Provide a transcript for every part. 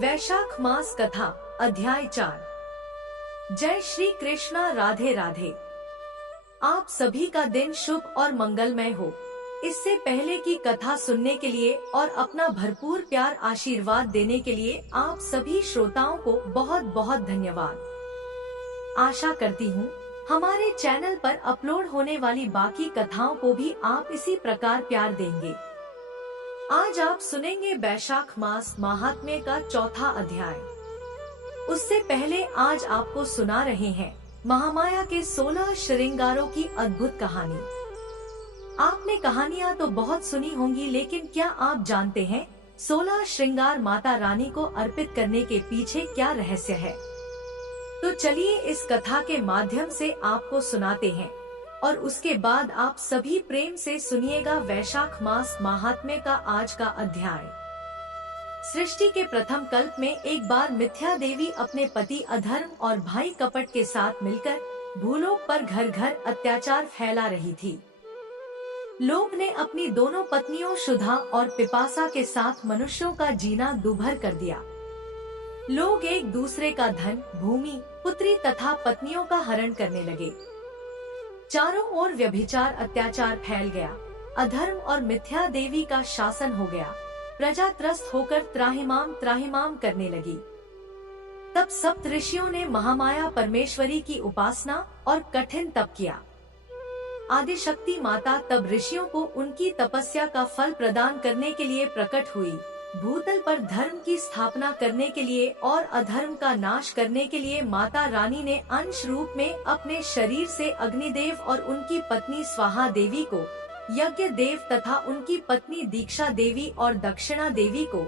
वैशाख मास कथा अध्याय 4। जय श्री कृष्णा। राधे राधे। आप सभी का दिन शुभ और मंगलमय हो। इससे पहले की कथा सुनने के लिए और अपना भरपूर प्यार आशीर्वाद देने के लिए आप सभी श्रोताओं को बहुत बहुत धन्यवाद। आशा करती हूँ हमारे चैनल पर अपलोड होने वाली बाकी कथाओं को भी आप इसी प्रकार प्यार देंगे। आज आप सुनेंगे वैशाख मास महात्म्य का चौथा अध्याय। उससे पहले आज आपको सुना रहे हैं महामाया के 16 श्रृंगारों की अद्भुत कहानी। आपने कहानियाँ तो बहुत सुनी होंगी, लेकिन क्या आप जानते हैं 16 श्रृंगार माता रानी को अर्पित करने के पीछे क्या रहस्य है? तो चलिए इस कथा के माध्यम से आपको सुनाते हैं और उसके बाद आप सभी प्रेम से सुनिएगा वैशाख मास महात्म्य का आज का अध्याय। सृष्टि के प्रथम कल्प में एक बार मिथ्या देवी अपने पति अधर्म और भाई कपट के साथ मिलकर भूलोक पर घर घर अत्याचार फैला रही थी। लोक ने अपनी दोनों पत्नियों शुद्धा और पिपासा के साथ मनुष्यों का जीना दूभर कर दिया। लोग एक दूसरे का धन, भूमि, पुत्री तथा पत्नियों का हरण करने लगे। चारों ओर व्यभिचार अत्याचार फैल गया। अधर्म और मिथ्या देवी का शासन हो गया। प्रजा त्रस्त होकर त्राहिमाम करने लगी। तब सप्त ऋषियों ने महामाया परमेश्वरी की उपासना और कठिन तप किया। आदिशक्ति माता तब ऋषियों को उनकी तपस्या का फल प्रदान करने के लिए प्रकट हुई। भूतल पर धर्म की स्थापना करने के लिए और अधर्म का नाश करने के लिए माता रानी ने अंश रूप में अपने शरीर से अग्निदेव और उनकी पत्नी स्वाहा देवी को, यज्ञ देव तथा उनकी पत्नी दीक्षा देवी और दक्षिणा देवी को,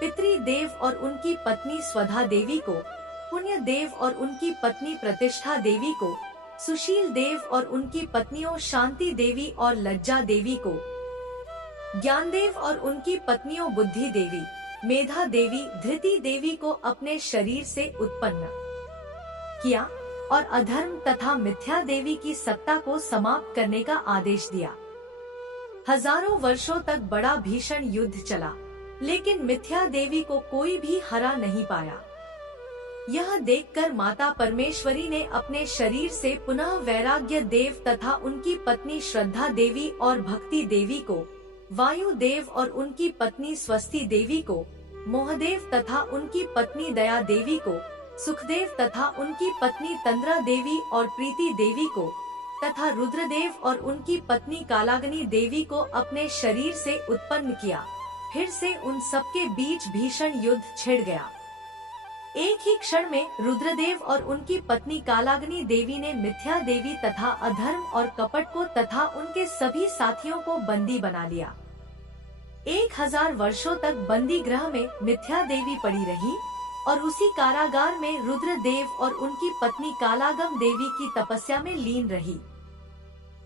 पितृ देव और उनकी पत्नी स्वधा देवी को, पुण्य देव और उनकी पत्नी प्रतिष्ठा देवी को, सुशील देव और उनकी पत्नियों शांति देवी और लज्जा देवी को, ज्ञानदेव और उनकी पत्नियों बुद्धि देवी, मेधा देवी, धृति देवी को अपने शरीर से उत्पन्न किया और अधर्म तथा मिथ्या देवी की सत्ता को समाप्त करने का आदेश दिया। हजारों वर्षों तक बड़ा भीषण युद्ध चला, लेकिन मिथ्या देवी को कोई भी हरा नहीं पाया। यह देखकर माता परमेश्वरी ने अपने शरीर से पुनः वैराग्य देव तथा उनकी पत्नी श्रद्धा देवी और भक्ति देवी को, वायु देव और उनकी पत्नी स्वस्ति देवी को, मोहदेव तथा उनकी पत्नी दया देवी को, सुखदेव तथा उनकी पत्नी तंद्रा देवी और प्रीति देवी को, तथा रुद्रदेव और उनकी पत्नी कालाग्नि देवी को अपने शरीर से उत्पन्न किया। फिर से उन सबके बीच भीषण युद्ध छिड़ गया। एक ही क्षण में रुद्रदेव और उनकी पत्नी कालाग्नि देवी ने मिथ्या देवी तथा अधर्म और कपट को तथा उनके सभी साथियों को बंदी बना लिया। 1000 वर्षों तक बंदी गृह में मिथ्या देवी पड़ी रही और उसी कारागार में रुद्रदेव और उनकी पत्नी कालागम देवी की तपस्या में लीन रही।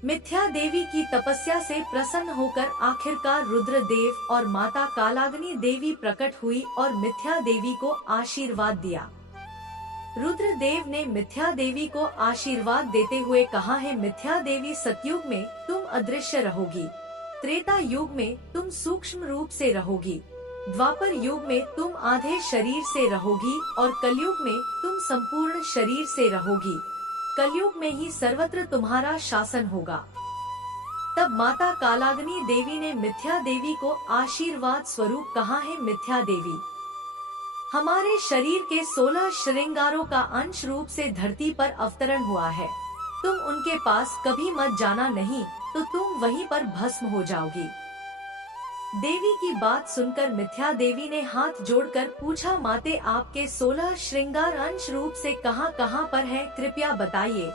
मिथ्या देवी की तपस्या से प्रसन्न होकर आखिरकार रुद्रदेव और माता कालाग्नि देवी प्रकट हुई और मिथ्या देवी को आशीर्वाद दिया। रुद्रदेव ने मिथ्या देवी को आशीर्वाद देते हुए कहा है, मिथ्या देवी सतयुग में तुम अदृश्य रहोगी, त्रेता युग में तुम सूक्ष्म रूप से रहोगी, द्वापर युग में तुम आधे शरीर से रहोगी और कलयुग में तुम संपूर्ण शरीर से रहोगी। कलयुग में ही सर्वत्र तुम्हारा शासन होगा। तब माता कालाग्नि देवी ने मिथ्या देवी को आशीर्वाद स्वरूप कहा है, मिथ्या देवी, हमारे शरीर के 16 श्रृंगारों का अंश रूप से धरती पर अवतरण हुआ है। तुम उनके पास कभी मत जाना, नहीं तो तुम वहीं पर भस्म हो जाओगी। देवी की बात सुनकर मिथ्या देवी ने हाथ जोड़कर पूछा, माते आपके 16 श्रृंगार अंश रूप से कहाँ पर है, कृपया बताइए।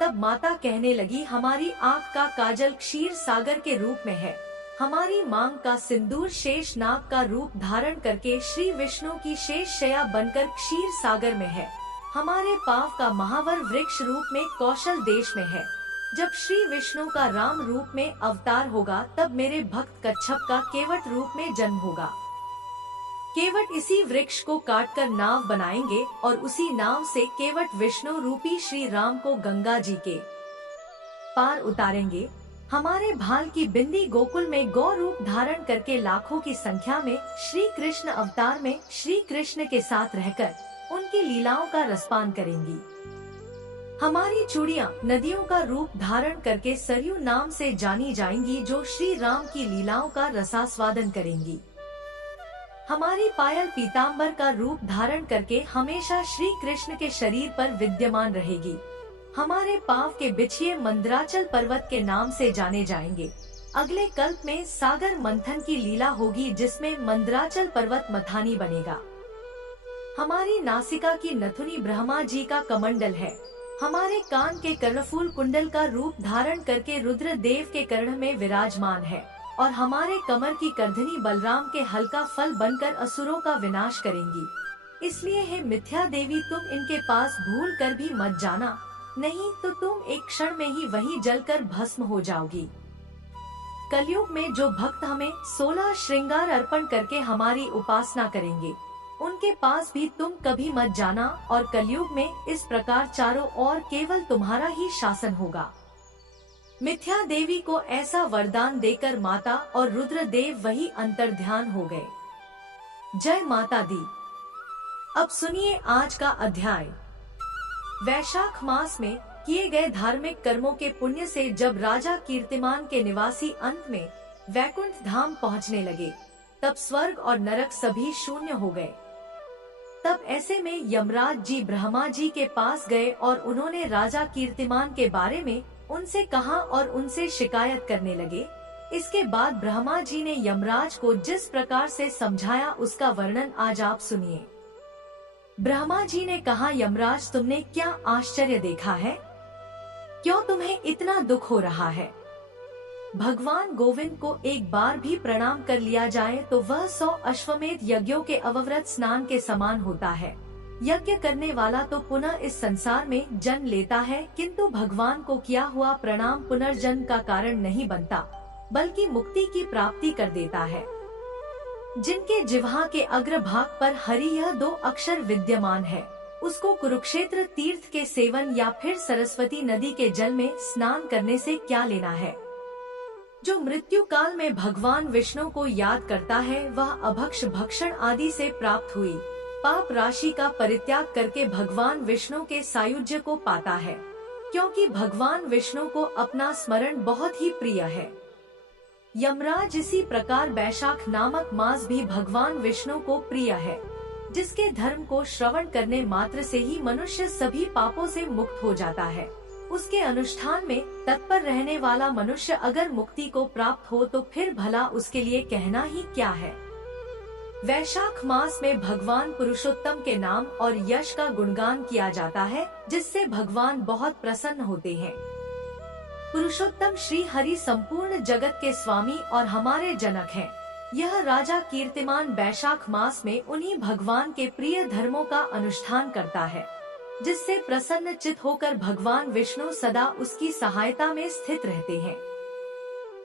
तब माता कहने लगी, हमारी आँख का काजल क्षीर सागर के रूप में है, हमारी मांग का सिंदूर शेष नाग का रूप धारण करके श्री विष्णु की शेष शया बनकर क्षीर सागर में है, हमारे पाव का महावर वृक्ष रूप में कौशल देश में है। जब श्री विष्णु का राम रूप में अवतार होगा तब मेरे भक्त कच्छप का केवट रूप में जन्म होगा। केवट इसी वृक्ष को काटकर नाव बनाएंगे और उसी नाव से केवट विष्णु रूपी श्री राम को गंगा जी के पार उतारेंगे। हमारे भाल की बिंदी गोकुल में गौ रूप धारण करके लाखों की संख्या में श्री कृष्ण अवतार में श्री कृष्ण के साथ रहकर उनकी लीलाओं का रसपान करेंगी। हमारी चूड़ियाँ नदियों का रूप धारण करके सरयू नाम से जानी जाएंगी, जो श्री राम की लीलाओं का रसास्वादन करेंगी। हमारी पायल पीताम्बर का रूप धारण करके हमेशा श्री कृष्ण के शरीर पर विद्यमान रहेगी। हमारे पांव के बिछिए मंदराचल पर्वत के नाम से जाने जाएंगे। अगले कल्प में सागर मंथन की लीला होगी, जिसमें मंदराचल पर्वत मथानी बनेगा। हमारी नासिका की नथुनी ब्रह्मा जी का कमंडल है। हमारे कान के कर्णफूल कुंडल का रूप धारण करके रुद्र देव के कर्ण में विराजमान है, और हमारे कमर की करधनी बलराम के हल्का फल बनकर असुरों का विनाश करेंगी। इसलिए हे मिथ्या देवी, तुम इनके पास भूल कर भी मत जाना, नहीं तो तुम एक क्षण में ही वहीं जलकर भस्म हो जाओगी। कलयुग में जो भक्त हमें 16 श्रृंगार अर्पण करके हमारी उपासना करेंगे, उनके पास भी तुम कभी मत जाना, और कलयुग में इस प्रकार चारों ओर केवल तुम्हारा ही शासन होगा। मिथ्या देवी को ऐसा वरदान देकर माता और रुद्रदेव वही अंतर्ध्यान हो गए। जय माता दी। अब सुनिए आज का अध्याय। वैशाख मास में किए गए धार्मिक कर्मों के पुण्य से जब राजा कीर्तिमान के निवासी अंत में वैकुंठ धाम पहुंचने लगे, तब स्वर्ग और नरक सभी शून्य हो गए। तब ऐसे में यमराज जी ब्रह्मा जी के पास गए और उन्होंने राजा कीर्तिमान के बारे में उनसे कहा और उनसे शिकायत करने लगे। इसके बाद ब्रह्मा जी ने यमराज को जिस प्रकार से समझाया उसका वर्णन आज आप सुनिए। ब्रह्मा जी ने कहा, यमराज, तुमने क्या आश्चर्य देखा है? क्यों तुम्हें इतना दुख हो रहा है? भगवान गोविंद को एक बार भी प्रणाम कर लिया जाए तो वह 100 अश्वमेध यज्ञों के अवव्रत स्नान के समान होता है। यज्ञ करने वाला तो पुनः इस संसार में जन्म लेता है, किंतु भगवान को किया हुआ प्रणाम पुनर्जन्म का कारण नहीं बनता, बल्कि मुक्ति की प्राप्ति कर देता है। जिनके जिह्वा के अग्रभाग पर हरि यह 2 अक्षर विद्यमान है, उसको कुरुक्षेत्र तीर्थ के सेवन या फिर सरस्वती नदी के जल में स्नान करने से क्या लेना है। जो मृत्यु काल में भगवान विष्णु को याद करता है, वह अभक्ष भक्षण आदि से प्राप्त हुई पाप राशि का परित्याग करके भगवान विष्णु के सायुज्य को पाता है, क्योंकि भगवान विष्णु को अपना स्मरण बहुत ही प्रिय है। यमराज, इसी प्रकार वैशाख नामक मास भी भगवान विष्णु को प्रिय है, जिसके धर्म को श्रवण करने मात्र से ही मनुष्य सभी पापों से मुक्त हो जाता है। उसके अनुष्ठान में तत्पर रहने वाला मनुष्य अगर मुक्ति को प्राप्त हो तो फिर भला उसके लिए कहना ही क्या है। वैशाख मास में भगवान पुरुषोत्तम के नाम और यश का गुणगान किया जाता है, जिससे भगवान बहुत प्रसन्न होते हैं। पुरुषोत्तम श्री हरि संपूर्ण जगत के स्वामी और हमारे जनक हैं। यह राजा कीर्तिमान वैशाख मास में उन्हीं भगवान के प्रिय धर्मों का अनुष्ठान करता है, जिससे प्रसन्न चित होकर भगवान विष्णु सदा उसकी सहायता में स्थित रहते हैं।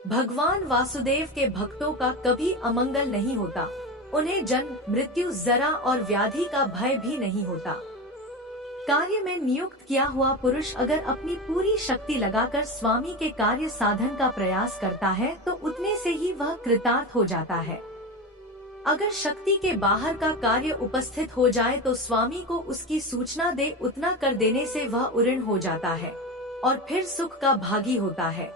भगवान वासुदेव के भक्तों का कभी अमंगल नहीं होता। उन्हें जन्म, मृत्यु, जरा और व्याधि का भय भी नहीं होता। कार्य में नियुक्त किया हुआ पुरुष अगर अपनी पूरी शक्ति लगाकर स्वामी के कार्य साधन का प्रयास करता है तो उतने से ही वह कृतार्थ हो जाता है। अगर शक्ति के बाहर का कार्य उपस्थित हो जाए तो स्वामी को उसकी सूचना दे उतना कर देने से वह उऋण हो जाता है और फिर सुख का भागी होता है।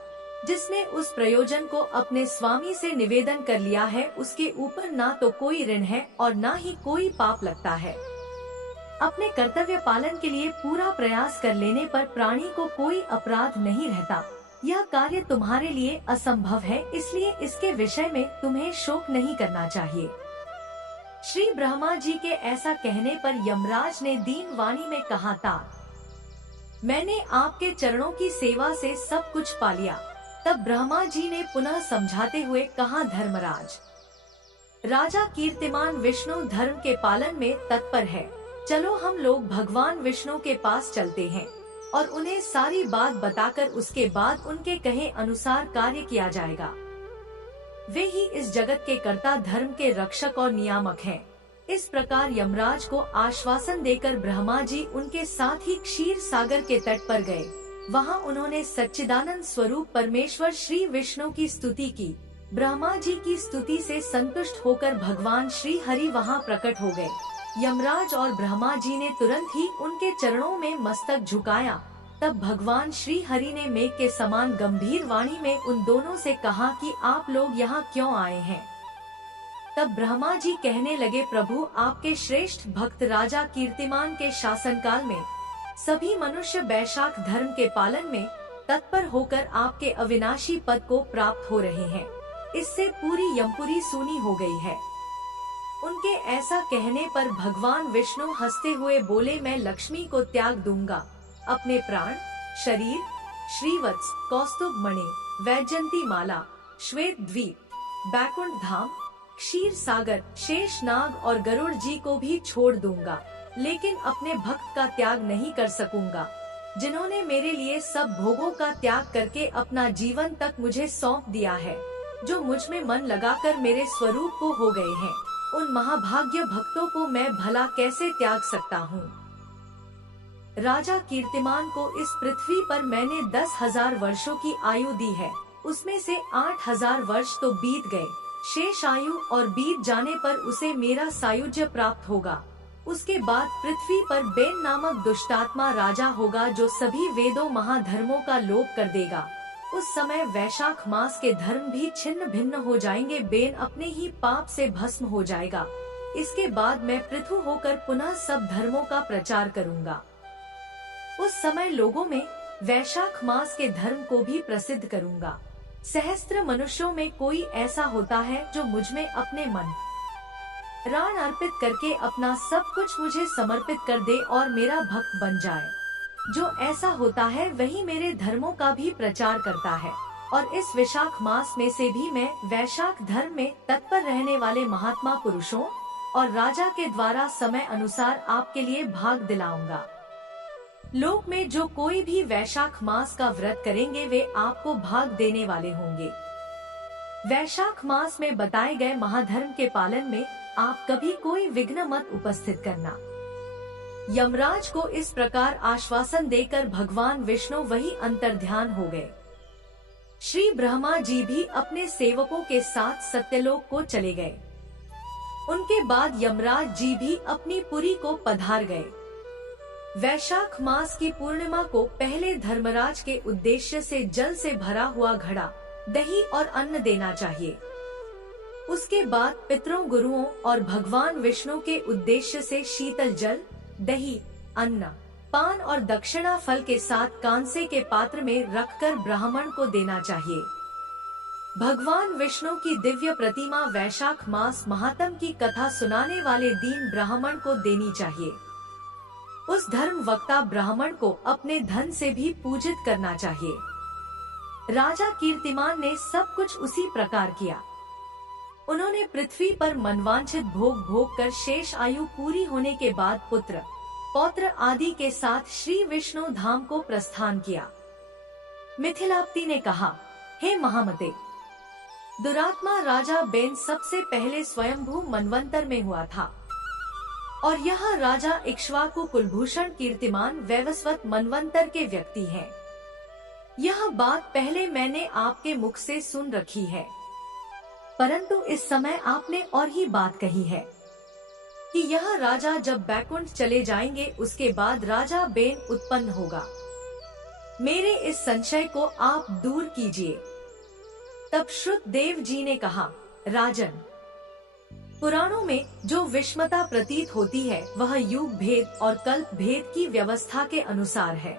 जिसने उस प्रयोजन को अपने स्वामी से निवेदन कर लिया है, उसके ऊपर ना तो कोई ऋण है और ना ही कोई पाप लगता है। अपने कर्तव्य पालन के लिए पूरा प्रयास कर लेने पर प्राणी को कोई अपराध नहीं रहता। यह कार्य तुम्हारे लिए असंभव है, इसलिए इसके विषय में तुम्हें शोक नहीं करना चाहिए। श्री ब्रह्मा जी के ऐसा कहने पर यमराज ने दीन वाणी में कहा था, मैंने आपके चरणों की सेवा से सब कुछ पा लिया। तब ब्रह्मा जी ने पुनः समझाते हुए कहा, धर्मराज, राजा कीर्तिमान विष्णु धर्म के पालन में तत्पर है। चलो हम लोग भगवान विष्णु के पास चलते हैं और उन्हें सारी बात बताकर उसके बाद उनके कहे अनुसार कार्य किया जाएगा। वे ही इस जगत के कर्ता, धर्म के रक्षक और नियामक हैं। इस प्रकार यमराज को आश्वासन देकर ब्रह्मा जी उनके साथ ही क्षीर सागर के तट पर गए। वहाँ उन्होंने सच्चिदानंद स्वरूप परमेश्वर श्री विष्णु की स्तुति की। ब्रह्मा जी की स्तुति से संतुष्ट होकर भगवान श्री हरि वहाँ प्रकट हो गए। यमराज और ब्रह्मा जी ने तुरंत ही उनके चरणों में मस्तक झुकाया। तब भगवान श्री हरि ने मेघ के समान गंभीर वाणी में उन दोनों से कहा कि आप लोग यहाँ क्यों आए हैं। तब ब्रह्मा जी कहने लगे, प्रभु, आपके श्रेष्ठ भक्त राजा कीर्तिमान के शासनकाल में सभी मनुष्य वैशाख धर्म के पालन में तत्पर होकर आपके अविनाशी पद को प्राप्त हो रहे हैं। इससे पूरी यमपुरी सूनी हो गई है। उनके ऐसा कहने पर भगवान विष्णु हंसते हुए बोले, मैं लक्ष्मी को त्याग दूंगा, अपने प्राण, शरीर, श्रीवत्स, कौस्तुभ मणि, वैजयंती माला, श्वेत द्वीप, बैकुंठ धाम, क्षीर सागर, शेष नाग और गरुड़ जी को भी छोड़ दूंगा, लेकिन अपने भक्त का त्याग नहीं कर सकूंगा, जिन्होंने मेरे लिए सब भोगों का त्याग करके अपना जीवन तक मुझे सौंप दिया है, जो मुझ में मन लगाकर मेरे स्वरूप को हो गए हैं। उन महाभाग्य भक्तों को मैं भला कैसे त्याग सकता हूँ। राजा कीर्तिमान को इस पृथ्वी पर मैंने 10,000 वर्षों की आयु दी है। उसमें से 8,000 वर्ष तो बीत गए। शेष आयु और बीत जाने पर उसे मेरा सायुज्य प्राप्त होगा। उसके बाद पृथ्वी पर बेन नामक दुष्टात्मा राजा होगा, जो सभी वेदों महाधर्मों का लोप कर देगा। उस समय वैशाख मास के धर्म भी छिन्न भिन्न हो जाएंगे। बेन अपने ही पाप से भस्म हो जाएगा। इसके बाद मैं पृथु होकर पुनः सब धर्मों का प्रचार करूंगा। उस समय लोगों में वैशाख मास के धर्म को भी प्रसिद्ध करूंगा। सहस्त्र मनुष्यों में कोई ऐसा होता है जो मुझ में अपने मन प्राण अर्पित करके अपना सब कुछ मुझे समर्पित कर दे और मेरा भक्त बन जाए। जो ऐसा होता है वही मेरे धर्मों का भी प्रचार करता है। और इस वैशाख मास में से भी मैं वैशाख धर्म में तत्पर रहने वाले महात्मा पुरुषों और राजा के द्वारा समय अनुसार आपके लिए भाग दिलाऊंगा। लोक में जो कोई भी वैशाख मास का व्रत करेंगे वे आपको भाग देने वाले होंगे। वैशाख मास में बताए गए महाधर्म के पालन में आप कभी कोई विघ्न मत उपस्थित करना। यमराज को इस प्रकार आश्वासन देकर भगवान विष्णु वही अंतर्ध्यान हो गए। श्री ब्रह्मा जी भी अपने सेवकों के साथ सत्यलोक को चले गए। उनके बाद यमराज जी भी अपनी पुरी को पधार गए। वैशाख मास की पूर्णिमा को पहले धर्मराज के उद्देश्य से जल से भरा हुआ घड़ा, दही और अन्न देना चाहिए। उसके बाद पितरों, गुरुओं और भगवान विष्णु के उद्देश्य से शीतल जल, दही, अन्न, पान और दक्षिणा फल के साथ कांसे के पात्र में रखकर ब्राह्मण को देना चाहिए। भगवान विष्णु की दिव्य प्रतिमा वैशाख मास महात्म की कथा सुनाने वाले दीन ब्राह्मण को देनी चाहिए। उस धर्म वक्ता ब्राह्मण को अपने धन से भी पूजित करना चाहिए। राजा कीर्तिमान ने सब कुछ उसी प्रकार किया। उन्होंने पृथ्वी पर मनवांछित भोग भोग कर शेष आयु पूरी होने के बाद पुत्र, पौत्र आदि के साथ श्री विष्णु धाम को प्रस्थान किया। मिथिलाप्ति ने कहा, हे महामते, दुरात्मा राजा बेन सबसे पहले स्वयंभू मनवंतर में हुआ था और यह राजा इक्ष्वाकु कुलभूषण कीर्तिमान वैवस्वत मनवंतर के व्यक्ति हैं। यह बात पहले मैंने आपके मुख से सुन रखी है, परंतु इस समय आपने और ही बात कही है कि यह राजा जब बैकुंठ चले जाएंगे उसके बाद राजा बेन उत्पन्न होगा। मेरे इस संशय को आप दूर कीजिए। तब श्रुत देव जी ने कहा, राजन, पुराणों में जो विषमता प्रतीत होती है वह युग भेद और कल्प भेद की व्यवस्था के अनुसार है।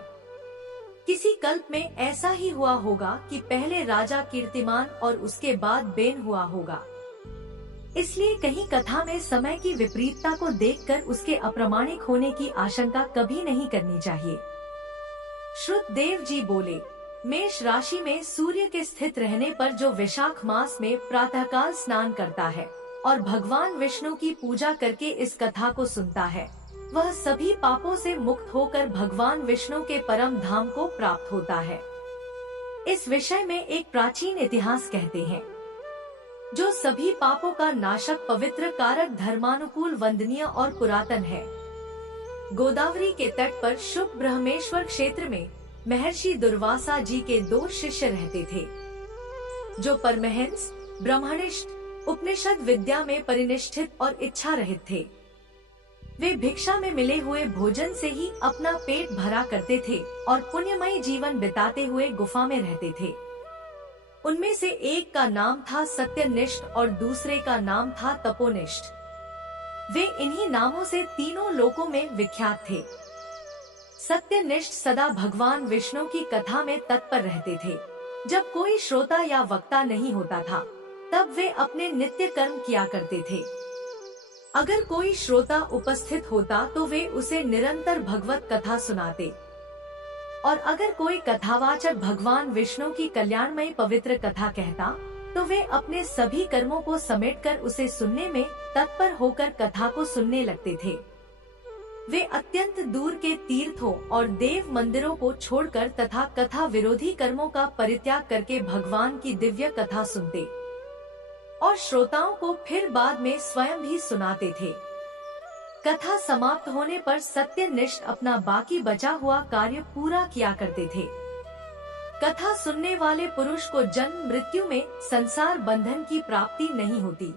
किसी कल्प में ऐसा ही हुआ होगा कि पहले राजा कीर्तिमान और उसके बाद बेन हुआ होगा। इसलिए कहीं कथा में समय की विपरीतता को देखकर उसके अप्रामाणिक होने की आशंका कभी नहीं करनी चाहिए। श्रुत देव जी बोले, मेष राशि में सूर्य के स्थित रहने पर जो वैशाख मास में प्रातःकाल स्नान करता है और भगवान विष्णु की पूजा करके इस कथा को सुनता है, वह सभी पापों से मुक्त होकर भगवान विष्णु के परम धाम को प्राप्त होता है। इस विषय में एक प्राचीन इतिहास कहते हैं, जो सभी पापों का नाशक, पवित्र, कारक, धर्मानुकूल, वंदनीय और पुरातन है। गोदावरी के तट पर शुभ ब्रह्मेश्वर क्षेत्र में महर्षि दुर्वासा जी के 2 शिष्य रहते थे, जो परमहंस, ब्रह्मनिष्ठ, उपनिषद विद्या में परिनिष्ठित और इच्छा रहित थे। वे भिक्षा में मिले हुए भोजन से ही अपना पेट भरा करते थे और पुण्यमयी जीवन बिताते हुए गुफा में रहते थे। उनमें से एक का नाम था सत्यनिष्ठ और दूसरे का नाम था तपोनिष्ठ। वे इन्हीं नामों से तीनों लोकों में विख्यात थे। सत्यनिष्ठ सदा भगवान विष्णु की कथा में तत्पर रहते थे। जब कोई श्रोता या वक्ता नहीं होता था, तब वे अपने नित्य कर्म किया करते थे। अगर कोई श्रोता उपस्थित होता तो वे उसे निरंतर भगवत कथा सुनाते, और अगर कोई कथावाचक भगवान विष्णु की कल्याणमयी पवित्र कथा कहता, तो वे अपने सभी कर्मों को समेटकर उसे सुनने में तत्पर होकर कथा को सुनने लगते थे। वे अत्यंत दूर के तीर्थों और देव मंदिरों को छोड़कर तथा कथा विरोधी कर्मों का परित्याग करके भगवान की दिव्य कथा सुनते और श्रोताओं को फिर बाद में स्वयं भी सुनाते थे। कथा समाप्त होने पर सत्यनिष्ठ अपना बाकी बचा हुआ कार्य पूरा किया करते थे। कथा सुनने वाले पुरुष को जन्म मृत्यु में संसार बंधन की प्राप्ति नहीं होती,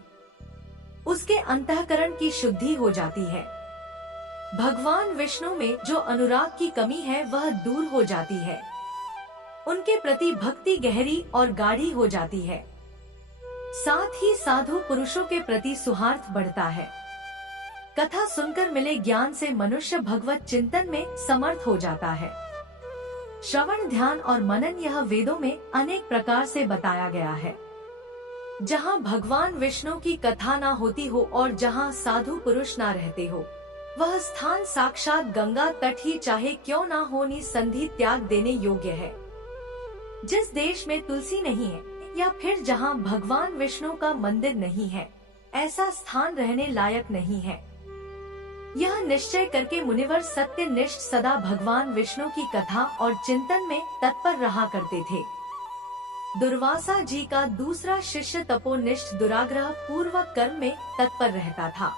उसके अंतःकरण की शुद्धि हो जाती है। भगवान विष्णु में जो अनुराग की कमी है वह दूर हो जाती है, उनके प्रति भक्ति गहरी और गाढ़ी हो जाती है। साथ ही साधु पुरुषों के प्रति सुहार्थ बढ़ता है। कथा सुनकर मिले ज्ञान से मनुष्य भगवत चिंतन में समर्थ हो जाता है। श्रवण, ध्यान और मनन यह वेदों में अनेक प्रकार से बताया गया है। जहाँ भगवान विष्णु की कथा ना होती हो और जहाँ साधु पुरुष ना रहते हो, वह स्थान साक्षात गंगा तट ही चाहे क्यों ना हो निसंधि त्याग देने योग्य है। जिस देश में तुलसी नहीं है या फिर जहाँ भगवान विष्णु का मंदिर नहीं है, ऐसा स्थान रहने लायक नहीं है। यह निश्चय करके मुनिवर सत्यनिष्ठ सदा भगवान विष्णु की कथा और चिंतन में तत्पर रहा करते थे। दुर्वासा जी का दूसरा शिष्य तपोनिष्ठ दुराग्रह पूर्वक कर्म में तत्पर रहता था।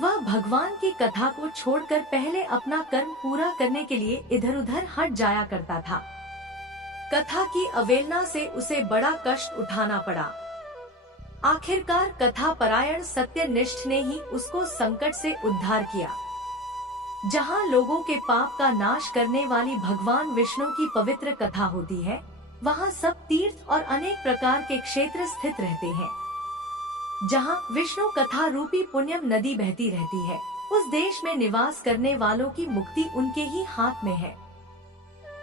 वह भगवान की कथा को छोड़कर पहले अपना कर्म पूरा करने के लिए इधर उधर हट जाया करता था। कथा की अवहेलना से उसे बड़ा कष्ट उठाना पड़ा। आखिरकार कथा परायण सत्यनिष्ठ ने ही उसको संकट से उद्धार किया। जहाँ लोगों के पाप का नाश करने वाली भगवान विष्णु की पवित्र कथा होती है, वहाँ सब तीर्थ और अनेक प्रकार के क्षेत्र स्थित रहते हैं। जहाँ विष्णु कथा रूपी पुण्यम नदी बहती रहती है, उस देश में निवास करने वालों की मुक्ति उनके ही हाथ में है।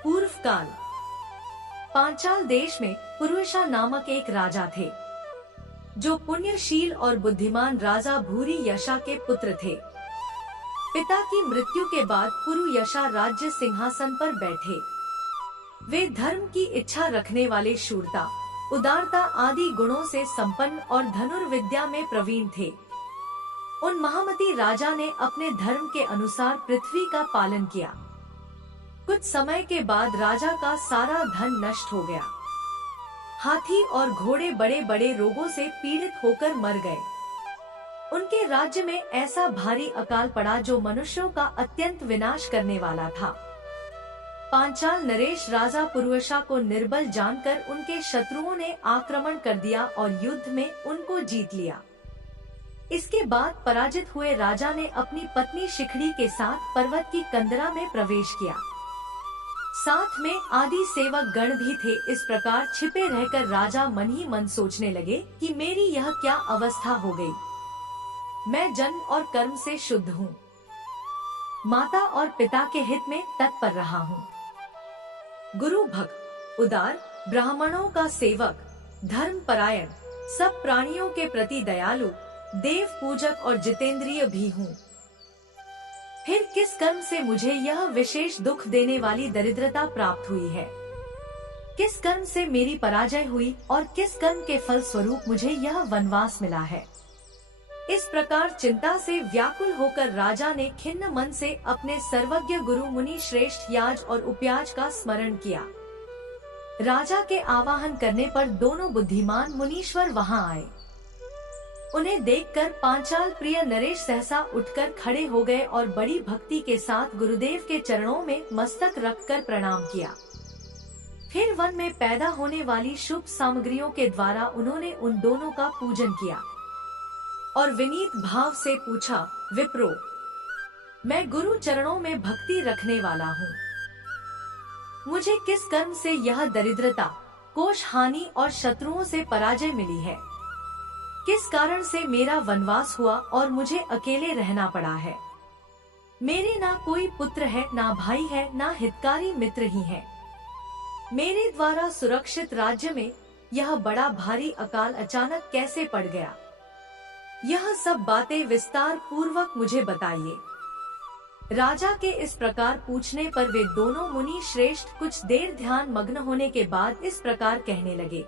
पूर्व काल पांचाल देश में पुरुषा नामक एक राजा थे, जो पुण्यशील और बुद्धिमान राजा भूरी यशा के पुत्र थे। पिता की मृत्यु के बाद पुरु यशा राज्य सिंहासन पर बैठे। वे धर्म की इच्छा रखने वाले, शूरता, उदारता आदि गुणों से संपन्न और धनुर्विद्या में प्रवीण थे। उन महामती राजा ने अपने धर्म के अनुसार पृथ्वी का पालन किया। कुछ समय के बाद राजा का सारा धन नष्ट हो गया। हाथी और घोड़े बड़े बड़े रोगों से पीड़ित होकर मर गए। उनके राज्य में ऐसा भारी अकाल पड़ा जो मनुष्यों का अत्यंत विनाश करने वाला था। पांचाल नरेश राजा पुरुषा को निर्बल जानकर उनके शत्रुओं ने आक्रमण कर दिया और युद्ध में उनको जीत लिया। इसके बाद पराजित हुए राजा ने अपनी पत्नी शिखड़ी के साथ पर्वत की कंदरा में प्रवेश किया। साथ में आदि सेवक गण भी थे। इस प्रकार छिपे रहकर राजा मन ही मन सोचने लगे कि मेरी यह क्या अवस्था हो गई। मैं जन्म और कर्म से शुद्ध हूँ, माता और पिता के हित में तत्पर रहा हूँ, गुरु भक्त, उदार, ब्राह्मणों का सेवक, धर्म परायण, सब प्राणियों के प्रति दयालु, देव पूजक और जितेंद्रिय भी हूँ। फिर किस कर्म से मुझे यह विशेष दुख देने वाली दरिद्रता प्राप्त हुई है? किस कर्म से मेरी पराजय हुई और किस कर्म के फल स्वरूप मुझे यह वनवास मिला है? इस प्रकार चिंता से व्याकुल होकर राजा ने खिन्न मन से अपने सर्वज्ञ गुरु मुनि श्रेष्ठ याज और उपयाज का स्मरण किया। राजा के आवाहन करने पर दोनों बुद्धिमान मुनीश्वर वहां आए। उन्हें देखकर पांचाल प्रिय नरेश सहसा उठकर खड़े हो गए और बड़ी भक्ति के साथ गुरुदेव के चरणों में मस्तक रखकर प्रणाम किया। फिर वन में पैदा होने वाली शुभ सामग्रियों के द्वारा उन्होंने उन दोनों का पूजन किया और विनीत भाव से पूछा, विप्रो, मैं गुरु चरणों में भक्ति रखने वाला हूँ। मुझे किस कर्म से यह दरिद्रता, कोष हानि और शत्रुओं से पराजय मिली है? किस कारण से मेरा वनवास हुआ और मुझे अकेले रहना पड़ा है? मेरे ना कोई पुत्र है, ना भाई है, ना हितकारी मित्र ही है। मेरे द्वारा सुरक्षित राज्य में यह बड़ा भारी अकाल अचानक कैसे पड़ गया? यह सब बातें विस्तार पूर्वक मुझे बताइए। राजा के इस प्रकार पूछने पर वे दोनों मुनि श्रेष्ठ कुछ देर ध्यान मग्न होने के बाद इस प्रकार कहने लगे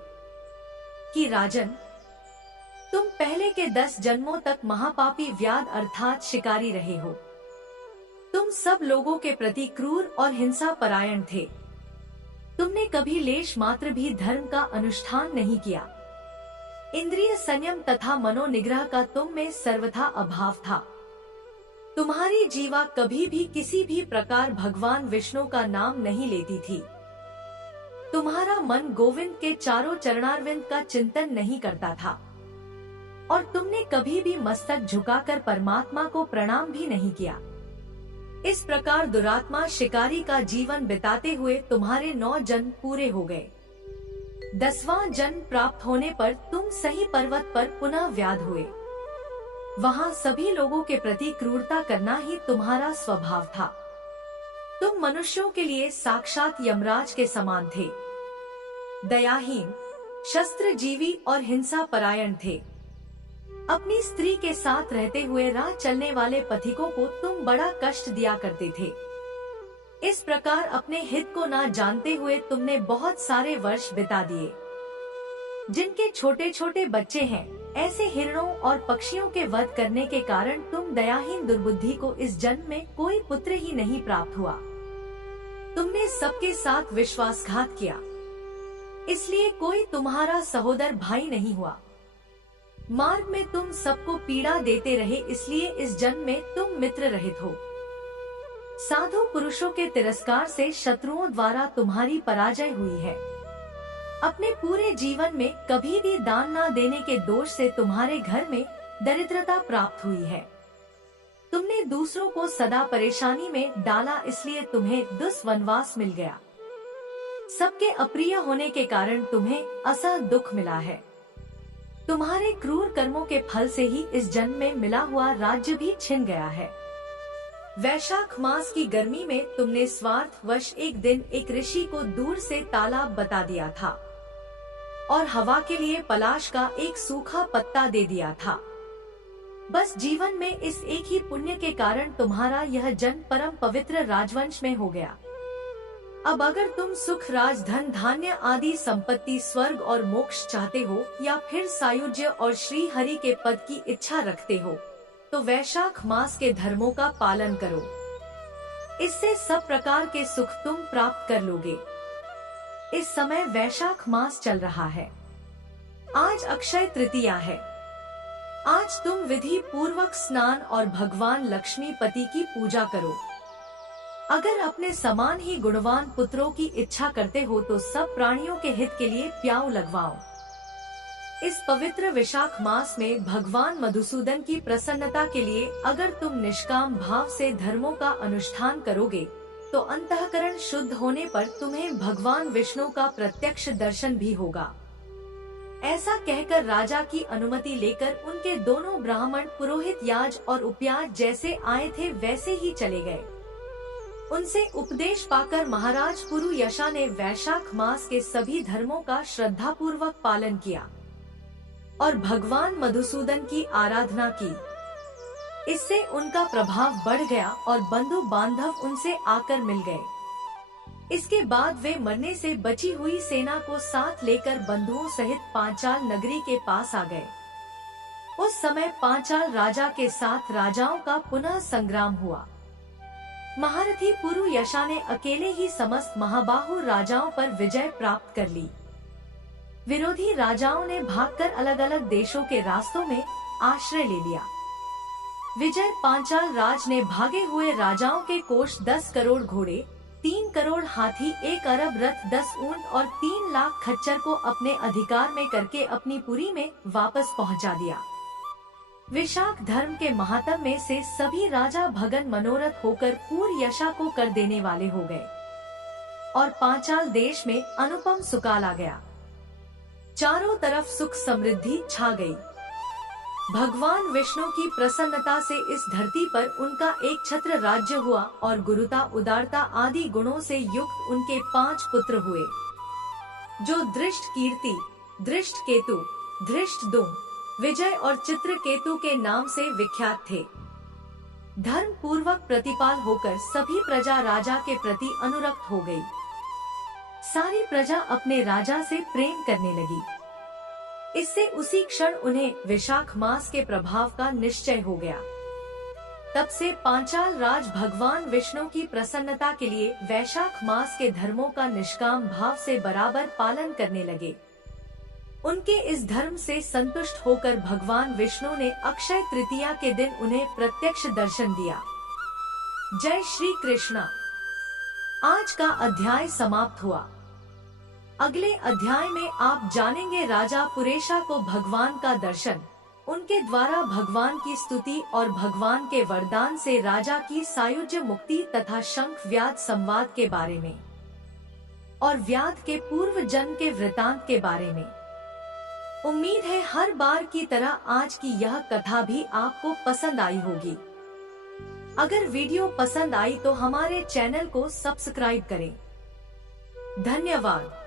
कि राजन, तुम पहले के 10 जन्मों तक महापापी व्याध अर्थात शिकारी रहे हो। तुम सब लोगों के प्रति क्रूर और हिंसा परायण थे। तुमने कभी लेश मात्र भी धर्म का अनुष्ठान नहीं किया। इंद्रिय संयम तथा मनोनिग्रह का तुम में सर्वथा अभाव था। तुम्हारी जीवा कभी भी किसी भी प्रकार भगवान विष्णु का नाम नहीं लेती थी। तुम्हारा मन गोविंद के चारों चरणारविंद का चिंतन नहीं करता था और तुमने कभी भी मस्तक झुकाकर परमात्मा को प्रणाम भी नहीं किया। इस प्रकार दुरात्मा शिकारी का जीवन बिताते हुए तुम्हारे 9 जन्म पूरे हो गए। 10वां जन्म प्राप्त होने पर तुम सही पर्वत पर पुनः व्याध हुए। वहाँ सभी लोगों के प्रति क्रूरता करना ही तुम्हारा स्वभाव था। तुम मनुष्यों के लिए साक्षात यमराज के समान थे। दयाहीन, शस्त्र जीवी और हिंसा परायण थे। अपनी स्त्री के साथ रहते हुए राह चलने वाले पथिकों को तुम बड़ा कष्ट दिया करते थे। इस प्रकार अपने हित को ना जानते हुए तुमने बहुत सारे वर्ष बिता दिए। जिनके छोटे छोटे बच्चे हैं, ऐसे हिरणों और पक्षियों के वध करने के कारण तुम दयाहीन दुर्बुद्धि को इस जन्म में कोई पुत्र ही नहीं प्राप्त हुआ। तुमने सबके साथ विश्वासघात किया, इसलिए कोई तुम्हारा सहोदर भाई नहीं हुआ। मार्ग में तुम सबको पीड़ा देते रहे, इसलिए इस जन्म में तुम मित्र रहित हो। साधु पुरुषों के तिरस्कार से शत्रुओं द्वारा तुम्हारी पराजय हुई है। अपने पूरे जीवन में कभी भी दान न देने के दोष से तुम्हारे घर में दरिद्रता प्राप्त हुई है। तुमने दूसरों को सदा परेशानी में डाला, इसलिए तुम्हें दुष्वनवास मिल गया। सबके अप्रिय होने के कारण तुम्हें असह दुख मिला है। तुम्हारे क्रूर कर्मों के फल से ही इस जन्म में मिला हुआ राज्य भी छिन गया है। वैशाख मास की गर्मी में तुमने स्वार्थवश एक दिन एक ऋषि को दूर से तालाब बता दिया था और हवा के लिए पलाश का एक सूखा पत्ता दे दिया था। बस जीवन में इस एक ही पुण्य के कारण तुम्हारा यह जन्म परम पवित्र राजवंश में हो गया। अब अगर तुम सुख, राज, धन, धान्य आदि संपत्ति, स्वर्ग और मोक्ष चाहते हो या फिर सायुज्य और श्री हरि के पद की इच्छा रखते हो तो वैशाख मास के धर्मों का पालन करो। इससे सब प्रकार के सुख तुम प्राप्त कर लोगे। इस समय वैशाख मास चल रहा है। आज अक्षय तृतीया है। आज तुम विधि पूर्वक स्नान और भगवान लक्ष्मीपति की पूजा करो। अगर अपने समान ही गुणवान पुत्रों की इच्छा करते हो तो सब प्राणियों के हित के लिए प्याऊ लगवाओ। इस पवित्र विशाख मास में भगवान मधुसूदन की प्रसन्नता के लिए अगर तुम निष्काम भाव से धर्मों का अनुष्ठान करोगे तो अंतःकरण शुद्ध होने पर तुम्हें भगवान विष्णु का प्रत्यक्ष दर्शन भी होगा। ऐसा कहकर राजा की अनुमति लेकर उनके दोनों ब्राह्मण पुरोहित याज और उपयाज जैसे आए थे वैसे ही चले गए। उनसे उपदेश पाकर महाराज पुरुयशा ने वैशाख मास के सभी धर्मों का श्रद्धापूर्वक पालन किया और भगवान मधुसूदन की आराधना की। इससे उनका प्रभाव बढ़ गया और बंधु बांधव उनसे आकर मिल गए। इसके बाद वे मरने से बची हुई सेना को साथ लेकर बंधुओं सहित पांचाल नगरी के पास आ गए। उस समय पांचाल राजा के साथ राजाओं का पुनः संग्राम हुआ। महारथी पुरुयशा ने अकेले ही समस्त महाबाहु राजाओं पर विजय प्राप्त कर ली। विरोधी राजाओं ने भागकर अलग अलग देशों के रास्तों में आश्रय ले लिया। विजय पांचाल राज ने भागे हुए राजाओं के कोष 10 करोड़ घोड़े, 3 करोड़ हाथी, 1 अरब रथ, 10 ऊंट और 3 लाख खच्चर को अपने अधिकार में करके अपनी पुरी में वापस पहुंचा दिया। विशाख धर्म के महात्म में से सभी राजा भगन मनोरथ होकर पूर्ण यशा को कर देने वाले हो गए और पांचाल देश में अनुपम सुकाल आ गया। चारों तरफ सुख समृद्धि छा गई। भगवान विष्णु की प्रसन्नता से इस धरती पर उनका एक छत्र राज्य हुआ और गुरुता, उदारता आदि गुणों से युक्त उनके 5 पुत्र हुए, जो दृष्ट कीर्ति, दृष्ट केतु, दृष्ट दुम, विजय और चित्रकेतु के नाम से विख्यात थे। धर्म पूर्वक प्रतिपाल होकर सभी प्रजा राजा के प्रति अनुरक्त हो गई। सारी प्रजा अपने राजा से प्रेम करने लगी। इससे उसी क्षण उन्हें विशाख मास के प्रभाव का निश्चय हो गया। तब से पांचाल राज भगवान विष्णु की प्रसन्नता के लिए वैशाख मास के धर्मों का निष्काम भाव से बराबर पालन करने लगे। उनके इस धर्म से संतुष्ट होकर भगवान विष्णु ने अक्षय तृतीया के दिन उन्हें प्रत्यक्ष दर्शन दिया। जय श्री कृष्णा। आज का अध्याय समाप्त हुआ। अगले अध्याय में आप जानेंगे राजा पुरेशा को भगवान का दर्शन, उनके द्वारा भगवान की स्तुति और भगवान के वरदान से राजा की सायुज्य मुक्ति तथा शंख व्याध संवाद के बारे में और व्याध के पूर्व जन्म के वृतांत के बारे में। उम्मीद है हर बार की तरह आज की यह कथा भी आपको पसंद आई होगी। अगर वीडियो पसंद आई तो हमारे चैनल को सब्सक्राइब करें। धन्यवाद।